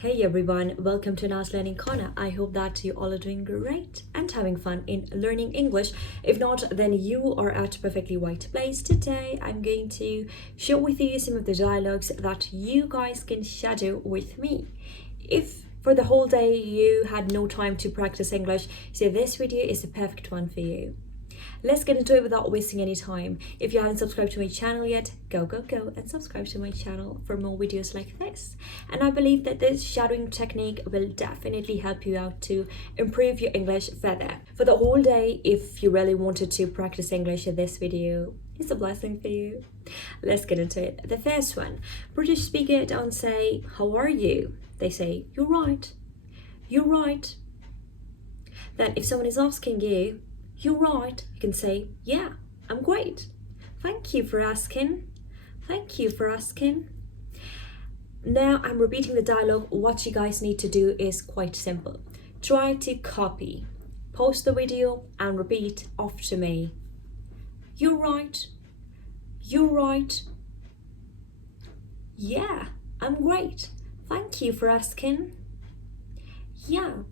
Hey everyone, welcome to Nas Learning Corner. I hope that you all are doing great and having fun in learning English. If not, then you are at a perfectly right place. Today, I'm going to share with you some of the dialogues that you guys can shadow with me. If for the whole day you had no time to practice English, so this video is the perfect one for you. Let's get into it without wasting any time. If you haven't subscribed to my channel yet, go and subscribe to my channel for more videos like this. And I believe that this shadowing technique will definitely help you out to improve your English further. For the whole day, if you really wanted to practice English, this video is a blessing for you. Let's get into it. The first one, British speaker don't say, "How are you?" They say, "You're right. You're right." Then if someone is asking you, "You're right," you can say, "Yeah, I'm great. Thank you for asking. Thank you for asking." Now I'm repeating the dialogue. What you guys need to do is quite simple. Try to copy, pause the video and repeat after me. "You're right. You're right. Yeah, I'm great. Thank you for asking. Yeah,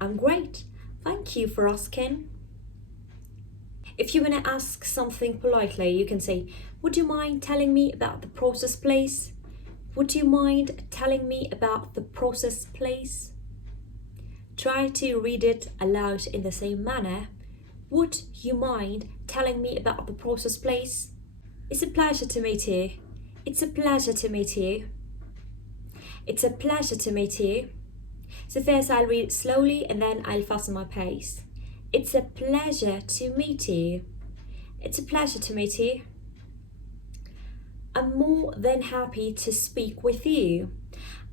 I'm great. Thank you for asking." If you want to ask something politely, you can say, "Would you mind telling me about the process, please? Would you mind telling me about the process, please?" Try to read it aloud in the same manner. "Would you mind telling me about the process, please? It's a pleasure to meet you. It's a pleasure to meet you. It's a pleasure to meet you." So first I'll read it slowly and then I'll fasten my pace. It's a pleasure to meet you. It's a pleasure to meet you. I'm more than happy to speak with you.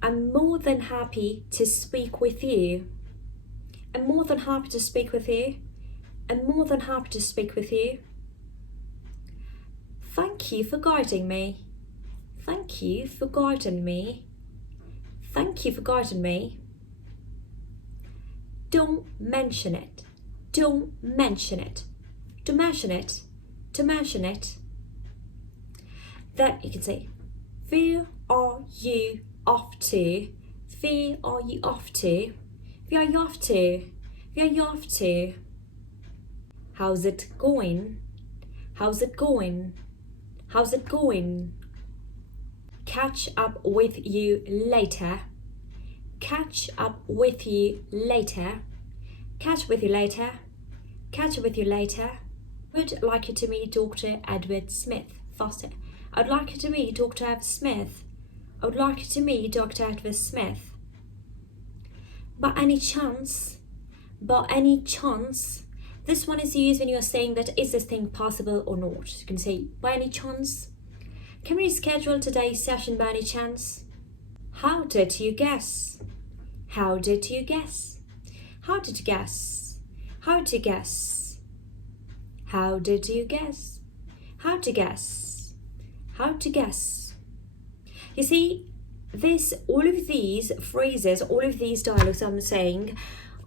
I'm more than happy to speak with you. I'm more than happy to speak with you. I'm more than happy to speak with you. Thank you for guiding me. Thank you for guiding me. Thank you for guiding me. Don't mention it. Don't mention it. To mention it. To mention it. Then you can say, "Where are you off to? Where are you off to? Where are you off to? Where are you off to? How's it going? How's it going? How's it going? Catch up with you later. Catch up with you later. Catch with you later. Catch up with you later. Would like you to meet Dr. Edward Smith. Faster. I'd like you to meet Dr. Edward Smith. I would like you to meet Dr. Edward Smith. By any chance, this one is used when you're saying that is this thing possible or not. You can say, by any chance. Can we schedule today's session by any chance? How did you guess? How did you guess? How did you guess? How did you guess? How did you guess? How to guess? How to guess? You see, all of these phrases, all of these dialogues I'm saying,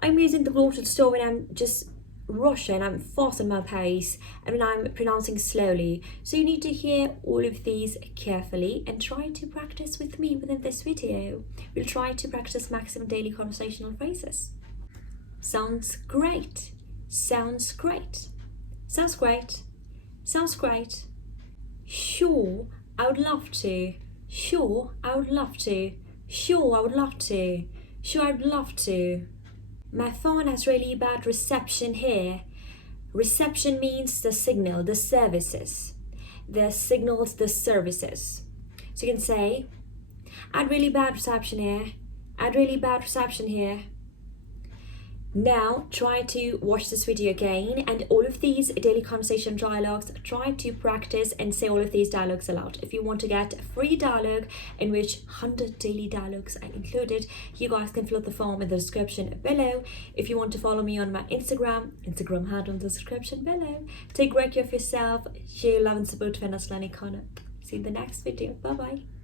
I'm using the glottal stop when I'm just rushing, I'm fast on my pace, and when I'm pronouncing slowly. So you need to hear all of these carefully and try to practice with me within this video. We'll try to practice maximum daily conversational phrases. Sounds great. Sounds great. Sounds great. Sounds great. Sure, I would love to. Sure, I would love to. Sure, I would love to. Sure, I would love to. My phone has really bad reception here. Reception means the signal, the services. The signals, the services. So you can say, I had really bad reception here. I had really bad reception here. Now try to watch this video again and all of these daily conversation dialogues, try to practice and say all of these dialogues aloud. If you want to get a free dialogue in which 100 daily dialogues are included, you guys can fill out the form in the description below. If you want to follow me on my Instagram handle in the description below. Take great care of yourself, share love and support for Nas Learning Corner. See you in the next video. Bye bye.